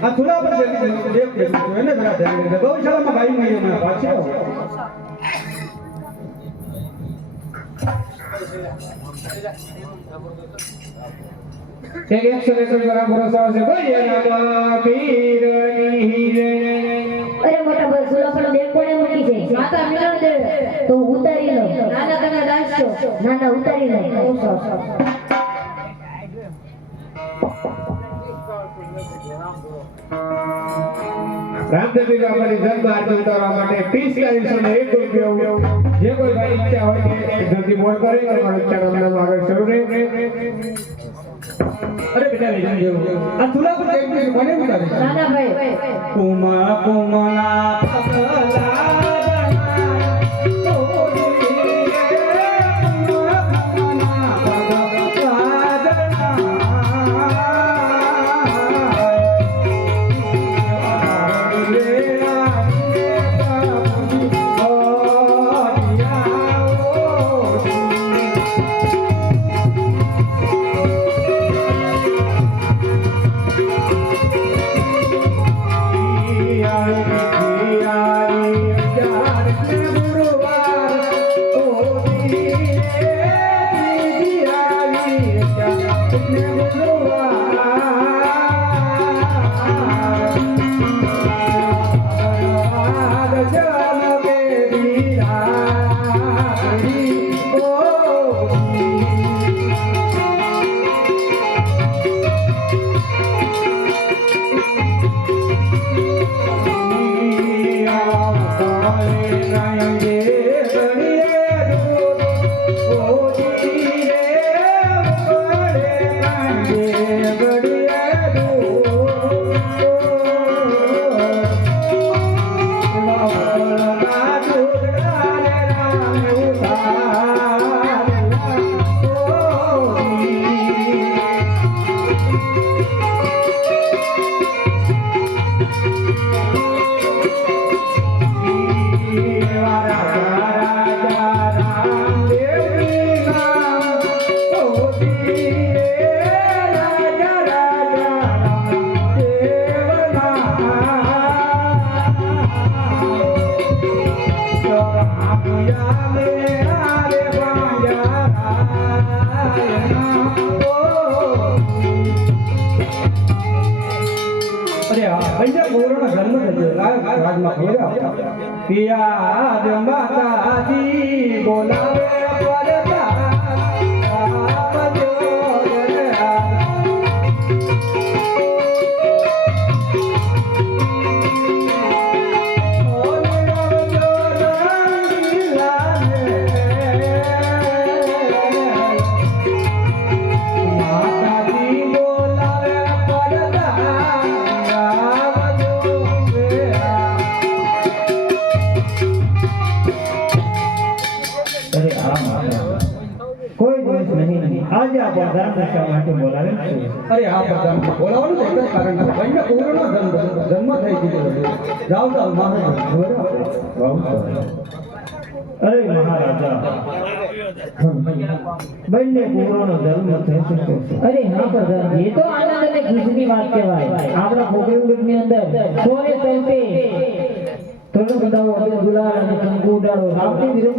આ થોડા પર કે છો એને જરા ધ્યાન રાખજો ગૌશાળામાં ગાય નહીં અમે પાછો એક એકસો એકસો જરા ભરોસા છે ભાઈ એના પીરની હિરે અરે મોટા ભાઈ સુલાપણો દેવ કોણે મૂકી છે? માતા મિલન દેવ તો ઉતારી લો. નાના તમે દાસ છો નાના ઉતારી લઉં રામદેવી બાબાની જન્મ આરતી ઉતારવા માટે પિસ્તાલીસો ને એક રૂપિયો જે કોઈ ભાઈ ઈચ્છા હોય તે જલ્દી મોડ કરે તમારો ઉચ્ચાર નામ આગળ શરૂ રહે અરે બેટા લઈ જજો આ તુલા પર કેમ મને ઉતારે નાના ભાઈ કુમા કુમલા પગલા અરે હા રાજમાં ફેરા પિયા માતાજી બોલાવે. આજે આ ધર્મ રક્ષા માટે બોલાવે અરે આ પ્રધાન બોલાવવાનું એક જ કારણ છે ભાઈને પૂર્ણનો જન્મ જન્મ થઈ ગયો છે. જાઓ જાઓ મહારાજ. અરે મહારાજા. બંને પૂર્ણનો ધર્મ થઈ શકે છે. અરે હા પ્રધાન એ તો આનંદ અને ખુશીની વાત કહેવાય. આપણા પોકેટની અંદર સોને સંપે. તોડો બધાઓ આપણે ગુલાલ અને કંકુ ઉડાડો. આપણી વિરુદ્ધ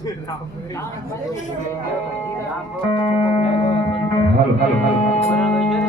Buenas noches.